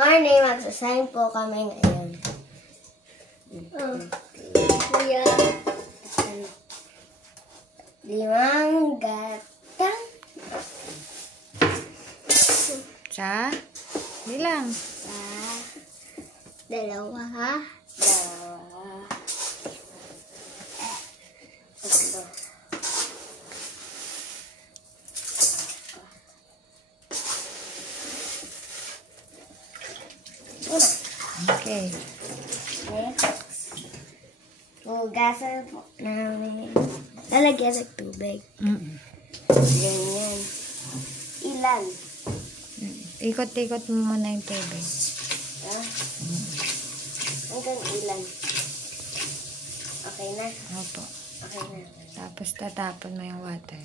Morning, magsasayin po kami ngayon. Kuya. 5 gatang. Sa? Bilang. Sa 2. 3. Okay. Next. Hugasan po namin. Lalagyan ng tubig. Ganyan. Ilan? Ikot-ikot mo muna yung tubig. Ha? Hanggang ilan? Okay na? Opo. Okay na. Tapos tatapon mo yung water.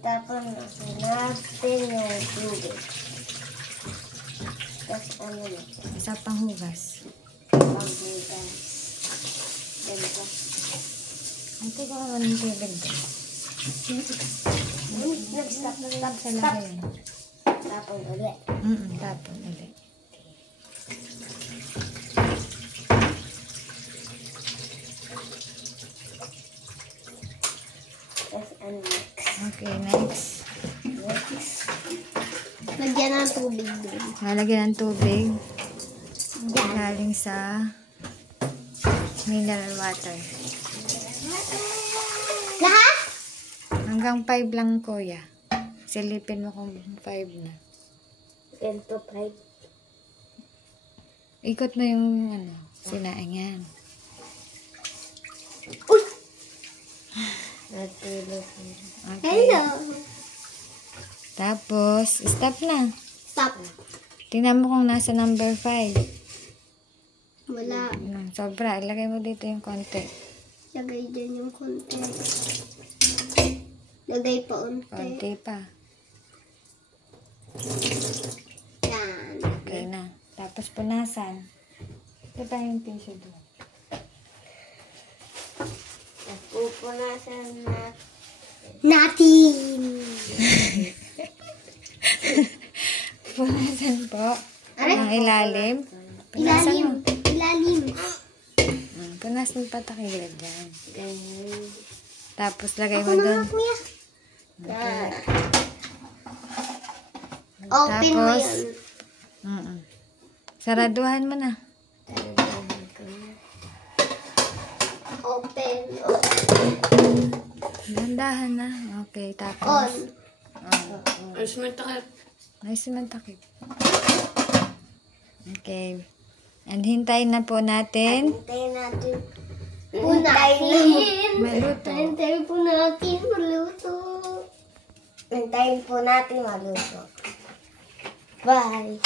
Tapos natin yung tubig. Tapos ano na? Isa pang hugas. Panghugas. Ganito. Ante ko naman yung tubig doon. Nag-stop. Sa laki yan. Tapon ulit. Tapon ulit. Tapos ano next? Okay, next. Lagyan ng tubig doon. Lalagyan ng tubig. Galing sa mineral water. Lahat? Hanggang 5 lang, kuya. Silipin mo kung 5 na. Ganito 5. Ikot mo yung sinaing yan. Uy! Natulog. Okay. Hello! Tapos, stop na. Stop. Tingnan mo kung nasa number 5. Wala. Sobra. Ilagay mo dito yung konti. Lagay dyan yung konti. Lagay pa unti. Konti pa. Yan. Okay na. Tapos punasan. Ito pa yung tissue doon. Pupunasan natin. Punasan po. Ang ilalim. Punasan mo. Ilalim. Punasan pa takilid dyan. Ganyan. Tapos lagay Ako mo na doon. nga, kuya. Yan. Open mo Tapos, yun. Saraduhan mo na. Open. Dandahan na. Okay, On. tapos. Ayos mo takip. Nice man takip. Okay. And hintayin na po natin. Hintayin natin. Maluto. Hintayin po natin maluto. Hintayin po natin maluto. Bye.